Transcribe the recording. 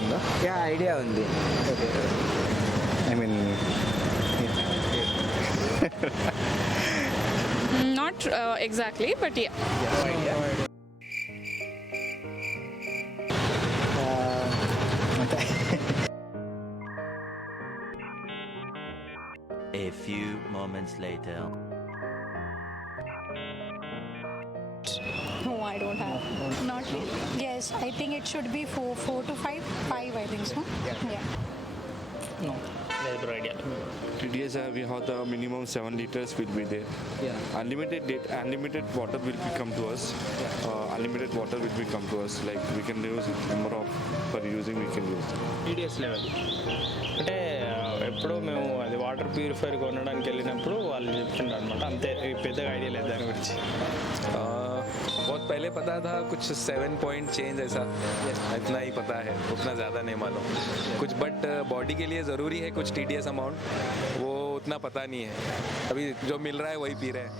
ఉందా? Yeah idea ఉంది. Okay, I mean Not exactly, but yeah. అంటే A few moments later. No, I don't have. Not really. Yes, I think it should be 4 to 5. 5, I think so. Yeah. No, no idea. TDS we have the minimum 7 liters will be there. Yeah. Unlimited water will be come to us. Unlimited water will be come to us. Like we can use number of per using we can use. TDS level అంటే ఎప్పుడో మేము అది water purifier కొనడానికి వెళ్ళినప్పుడు వాళ్ళు చెప్తుంటారు అనమాట. అంతే, పెద్దగా ఐడియా లేదు దాని గురించి. बहुत पहले पता था कुछ 7 पॉइंट चेंज ऐसा, इतना ही पता है, उतना ज़्यादा नहीं मालूम कुछ, बट बॉडी के लिए ज़रूरी है कुछ TDS अमाउंट, वो उतना पता नहीं है, अभी जो मिल रहा है वही पी रहे हैं.